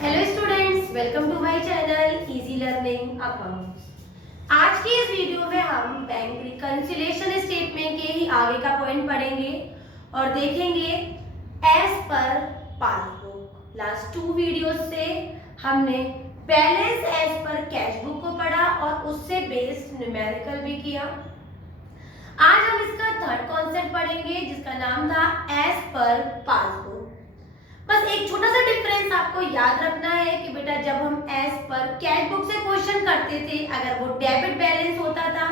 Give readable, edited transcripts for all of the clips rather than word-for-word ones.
Hello students, welcome to my channel easy learning accounts. आज की इस वीडियो में हम बैंक रिकंसिलिएशन स्टेटमेंट के ही आगे का पॉइंट पढ़ेंगे और देखेंगे as per passbook. Last 2 videos से हमने बैलेंस एज पर कैश बुक को पढ़ा और उससे बेस्ड न्यूमेरिकल भी किया। आज हम इसका थर्ड कॉन्सेप्ट पढ़ेंगे जिसका नाम था एज पर पासबुक। बस एक छोटा सा डिफरेंस आपको याद रखना है कि बेटा जब हम एज पर कैश बुक से क्वेश्चन करते थे, अगर वो डेबिट बैलेंस होता था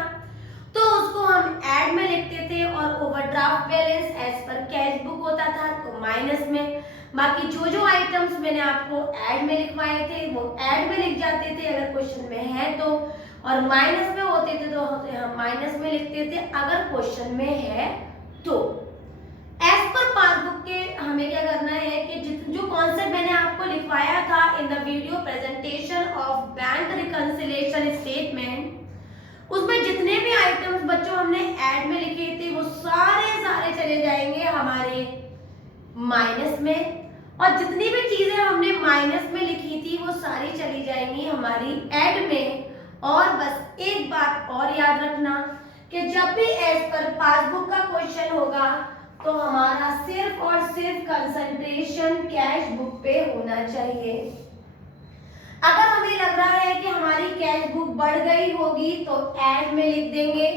तो उसको हम ऐड में लिखते थे और ओवरड्राफ्ट बैलेंस एज पर कैश बुक होता था तो माइनस में। बाकी जो आइटम्स मैंने आपको ऐड में लिखवाए थे वो ऐड में लिख जाते थे अगर क्वेश्चन में है तो, और माइनस में होते थे तो हम माइनस में लिखते थे अगर क्वेश्चन में है तो। एज पर पासबुक के हमें क्या करना है कि जो कॉन्सेप्ट मैंने आपको लिखवाया था in the video presentation of bank reconciliation statement, उसमें जितने भी आइटम्स बच्चों हमने ऐड में लिखे थे वो सारे चले जाएंगे हमारे माइनस में, और जितनी भी चीजें हमने माइनस में लिखी थी वो सारी चली जाएंगी हमारी ऐड में। और बस एक बात और याद रखना कि जब भी एज पर पासबुक का क्वेश्चन होगा तो हमारा सिर्फ और सिर्फ कंसंट्रेशन कैश बुक पे होना चाहिए। अगर हमें लग रहा है कि हमारी कैश बुक बढ़ गई होगी तो ऐड में लिख देंगे,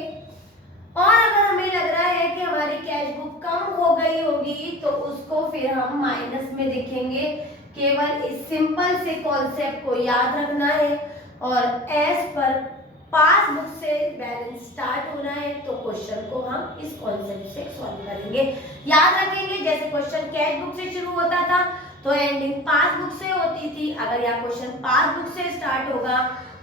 और अगर हमें लग रहा है कि हमारी कैश बुक कम हो गई होगी तो उसको फिर हम माइनस में लिखेंगे। केवल इस सिंपल से कॉन्सेप्ट को याद रखना है, और एज पर पासबुक से बैलेंस स्टार्ट होना है तो क्वेश्चन को हम इस कॉन्सेप्ट से सॉल्व करेंगे। याद रखेंगे जैसे क्वेश्चन कैश बुक से शुरू होता था तो एंडिंग पासबुक से होती थी, अगर यह क्वेश्चन पासबुक से स्टार्ट होगा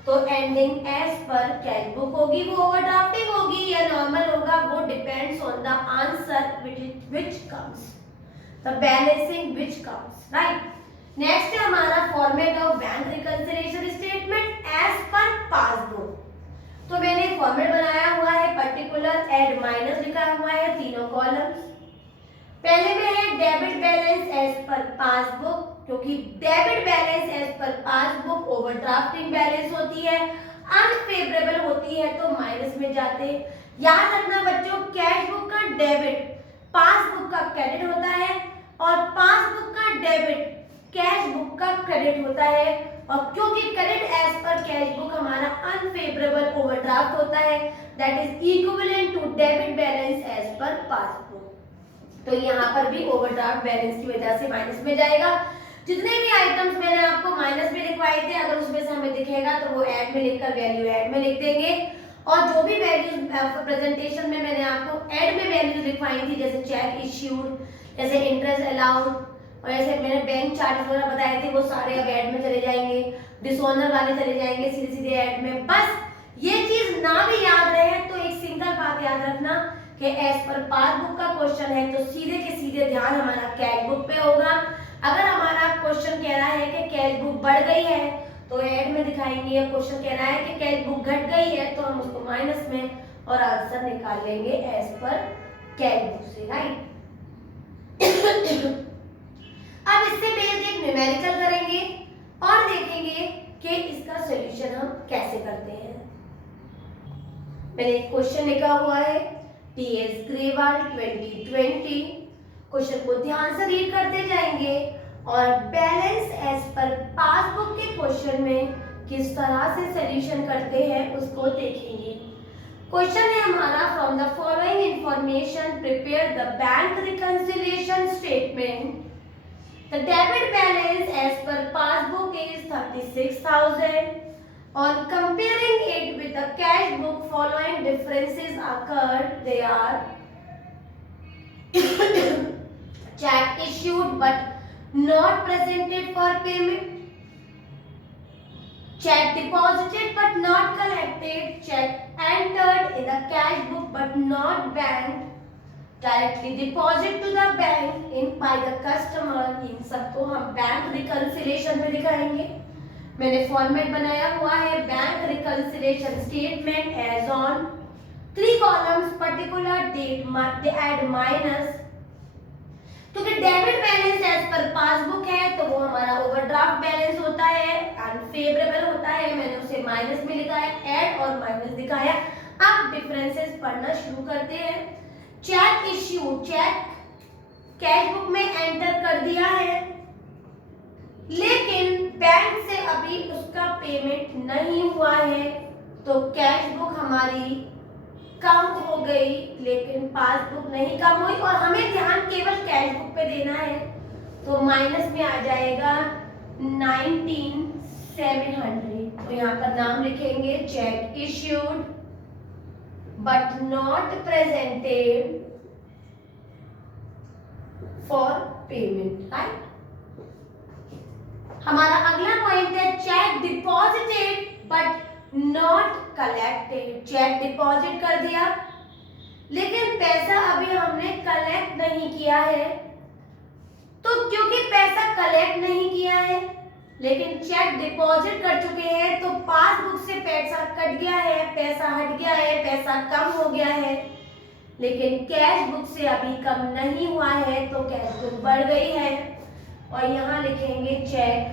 तो एंडिंग एज पर कैश बुक होगी। वो ओवरड्राफ्टिंग होगी या नॉर्मल होगा वो depends on the answer which comes, the balancing which comes, right. Next है हमारा format of bank reconciliation statement as पर पासबुक। तो मैंने फॉर्मेट बनाया हुआ है, पर्टिकुलर ऐड माइनस लिखा हुआ है तीनों कॉलम्स। पहले में है डेबिट बैलेंस एज पर पासबुक, क्योंकि डेबिट बैलेंस एज पर पासबुक ओवरड्राफ्टिंग बैलेंस होती है, अनफेवरेबल होती है तो माइनस में जाते। याद रखना बच्चों, कैश बुक का डेबिट पासबुक का क्रेडिट होता है और पासबुक का डेबिट कैश बुक का क्रेडिट होता है, और क्योंकि क्रेडिट एज पर कैश बुक हमारा अनफेवरेबल ओवरड्राफ्ट होता है, that is equivalent to debit balance as पर पासबुक। तो यहाँ पर भी ओवरड्राफ्ट बैलेंस की वजह से माइनस में जाएगा। जितने भी आइटम्स मैंने आपको माइनस में लिखवाए थे अगर उसमें से हमें दिखेगा तो वो ऐड में लिखकर वैल्यू ऐड में लिख देंगे, और जो भी वैल्यूज प्रेजेंटेशन में मैंने आपको ऐड में वैल्यूज लिखवाई थी जैसे चेक इश्यूड, जैसे इंटरेस्ट अलाउड, और ऐसे मैंने बैंक चार्जेस वगैरह बताए थे वो सारे अब ऐड में चले जाएंगे, डिसऑनर वाले चले जाएंगे सीधे ऐड में। बस ये चीज ना भी याद रहे तो एक सिंगल बात याद रखना कि एज पर पासबुक का क्वेश्चन है तो सीधे के सीधे ध्यान हमारा कैश बुक पे होगा। अगर हमारा क्वेश्चन कह रहा है कि कैश बुक बढ़ गई है तो ऐड में दिखाएंगे, या क्वेश्चन कह रहा है कि कैश बुक घट गई है तो हम उसको माइनस में और आंसर निकाल लेंगे एज पर कैश बुक से, राइट। अब इससे बेस्ड एक न्यूमेरिकल करेंगे और देखेंगे कि इसका सॉल्यूशन हम कैसे करते हैं। मैंने एक क्वेश्चन लिखा हुआ है टीएस ग्रेवाल 2020। क्वेश्चन को ध्यान से रीड करते जाएंगे और बैलेंस एज पर पासबुक के क्वेश्चन में किस तरह से सॉल्यूशन करते हैं उसको देखेंगे। क्वेश्चन है हमारा from the following information prepare the bank reconciliation statement. The debit balance as per passbook is 36,000. On comparing it with the cash book, following differences occurred. They are check issued but not presented for payment, check deposited but not collected, check entered in the cash book but not banked, directly deposit to the bank in by the customer. इन सबको हम bank reconciliation में दिखाएंगे। मैंने format बनाया हुआ है bank reconciliation statement as on 3 columns, particular date दे ऐड माइनस, क्योंकि डेबिट बैलेंस एज पर पासबुक है तो वो हमारा ओवरड्राफ्ट ओवरड्राफ्ट बैलेंस होता है अनफेवरेबल होता है, मैंने उसे माइनस में लिखा है, ऐड और माइनस दिखाया। अब डिफरेंसेस पढ़ना शुरू करते हैं। Cheque issue, cheque cash book में एंटर कर दिया है, लेकिन बैंक से अभी उसका पेमेंट नहीं हुआ है, तो कैश बुक हमारी कम हो गई, लेकिन पासबुक नहीं कम हुई, और हमें ध्यान केवल कैश बुक पे देना है, तो माइनस में आ जाएगा 19,700। तो यहाँ पर नाम लिखेंगे cheque issued but not presented for payment, right. हमारा अगला पॉइंट है cheque deposited but not collected. Cheque deposit कर दिया, लेकिन पैसा अभी हमने कलेक्ट नहीं किया है, तो क्योंकि पैसा कलेक्ट नहीं किया है लेकिन चेक डिपॉजिट कर चुके हैं, तो पासबुक से पैसा कट गया है, पैसा हट गया है, पैसा कम हो गया है, लेकिन कैश बुक से अभी कम नहीं हुआ है, तो कैश बुक बढ़ गई है। और यहाँ लिखेंगे cheque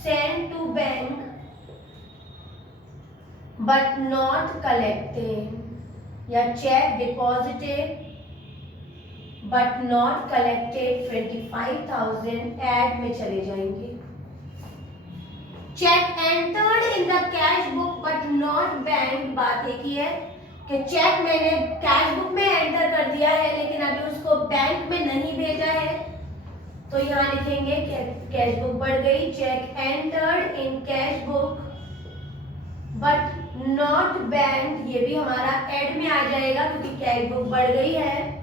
send to bank but not collected, या cheque deposited but not collected 25,000 add में चले जाएंगे। Cheque entered in the cash book but not bank, बात एक ही है कि चेक मैंने कैश बुक में एंटर कर दिया है, लेकिन अभी उसको बैंक में नहीं भेजा है, तो यहाँ लिखेंगे कैश बुक बढ़ गई। Cheque entered in cash book but not bank, ये भी हमारा ऐड में आ जाएगा क्योंकि कैश बुक बढ़ गई है।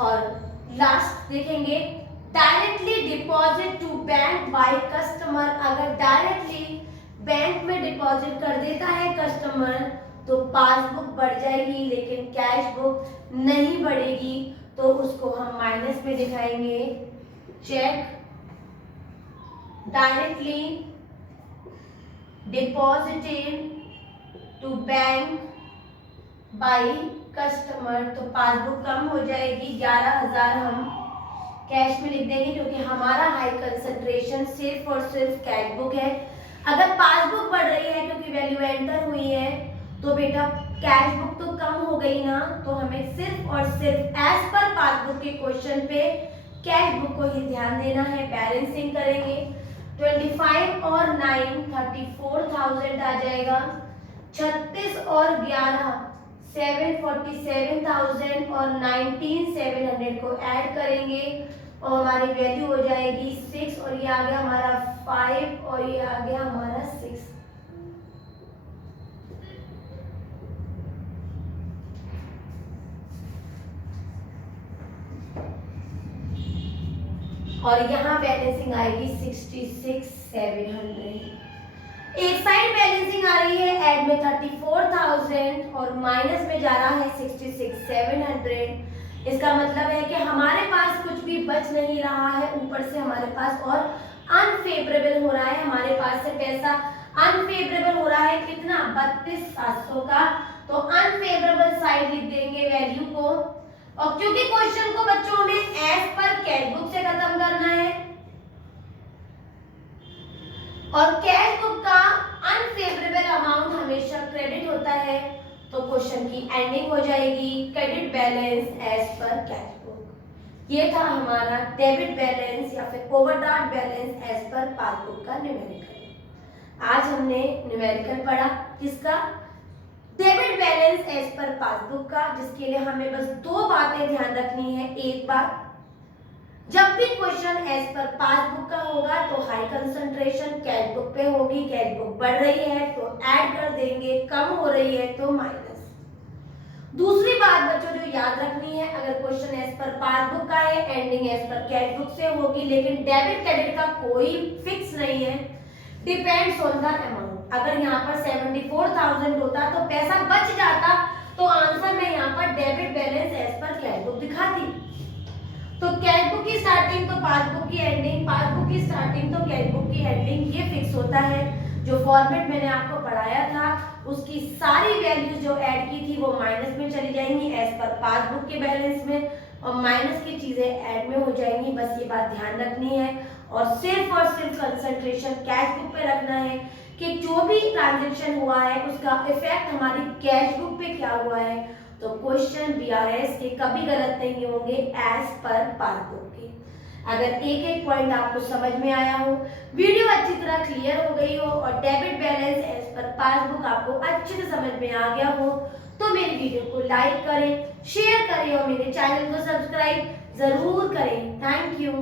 और लास्ट देखेंगे directly deposit to bank by customer. अगर डायरेक्टली बैंक में डिपॉजिट कर देता है कस्टमर, तो पासबुक बढ़ जाएगी, लेकिन कैश बुक नहीं बढ़ेगी, तो उसको हम माइनस में दिखाएंगे। Cheque directly deposited to bank by customer, तो पासबुक कम हो जाएगी, 11,000 हम कैश में लिख देंगे क्योंकि हमारा हाई कंसंट्रेशन सिर्फ और सिर्फ कैश बुक है। अगर पासबुक बढ़ रही है क्योंकि वैल्यू एंटर हुई है, तो बेटा कैश बुक तो कम हो गई ना, तो हमें सिर्फ और सिर्फ एज पर पासबुक के क्वेश्चन पे कैश बुक को ही ध्यान देना है। बैलेंसिंग करेंगे 25 और 9 34,000 आ जाएगा, 36 और 11 747,000 और 19,700 को ऐड करेंगे और हमारी वैल्यू हो जाएगी 6, और ये आ गया हमारा 5 और ये आ गया हमारा 6। और यहाँ बैलेंसिंग आएगी 66,700। एक साइड बैलेंसिंग आ रही है ऐड में 34,000 और माइनस में जा रहा है 66,700। इसका मतलब है कि हमारे पास कुछ भी बच नहीं रहा है, ऊपर से हमारे पास और अनफेवरेबल हो रहा है, हमारे पास से पैसा अनफेवरेबल हो रहा है कितना 32,700 का, तो अनफेवरेबल साइड लिख देंगे वैल्यू को। और क्योंकि क्वेश्चन को बच्चों में एज पर कैश बुक से खत्म करना है और कैश बुक का अनफेवरेबल अमाउंट हमेशा क्रेडिट होता है, तो क्वेश्चन की एंडिंग हो जाएगी क्रेडिट बैलेंस एज पर कैश बुक। ये था हमारा डेबिट बैलेंस या फिर ओवरड्राफ्ट बैलेंस एज पर पासबुक का न्यूमेरिकल। आज हमने न्यूमेरिकल पढ़ा किसका, डेबिट बैलेंस एज पर पासबुक का, जिसके लिए हमें बस 2 बातें ध्यान रखनी है। एक बात, जब भी क्वेश्चन एज पर पासबुक का होगा तो हाई कंसंट्रेशन कैश बुक पे होगी, कैश बुक बढ़ रही है तो ऐड कर देंगे, कम हो रही है तो माइनस। दूसरी बात बच्चों जो याद रखनी है, अगर क्वेश्चन एज पर पासबुक का है एंडिंग एज पर कैश बुक से होगी, लेकिन डेबिट क्रेडिट का कोई फिक्स नहीं है, डिपेंड्स ऑन द अमाउंट। अगर यहाँ पर 74,000 होता तो पैसा बच जाता, तो आंसर में यहाँ पर डेबिट बैलेंस एज पर कैश बुक दिखाती। तो कैश बुक की स्टार्टिंग तो पासबुक की एंडिंग, पासबुक की स्टार्टिंग तो कैश बुक की एंडिंग, ये फिक्स होता है। जो फॉर्मेट मैंने आपको पढ़ाया था उसकी सारी वैल्यूज जो ऐड की थी वो माइनस में चली जाएंगी एज पर पासबुक के बैलेंस में, और माइनस की चीजें ऐड में हो जाएंगी, बस ये बात ध्यान रखनी है। और सिर्फ कंसंट्रेशन कैश बुक पे रखना है कि जो भी ट्रांजेक्शन हुआ है उसका इफेक्ट हमारी कैश बुक पे क्या हुआ है। तो क्वेश्चन BRS के कभी गलत नहीं होंगे एज पर पासबुक के। अगर एक एक पॉइंट आपको समझ में आया हो, वीडियो अच्छी तरह क्लियर हो गई हो और डेबिट बैलेंस एज पर पासबुक आपको अच्छे से समझ में आ गया हो, तो मेरी वीडियो को लाइक करें, शेयर करें और मेरे चैनल को सब्सक्राइब जरूर करें। Thank you.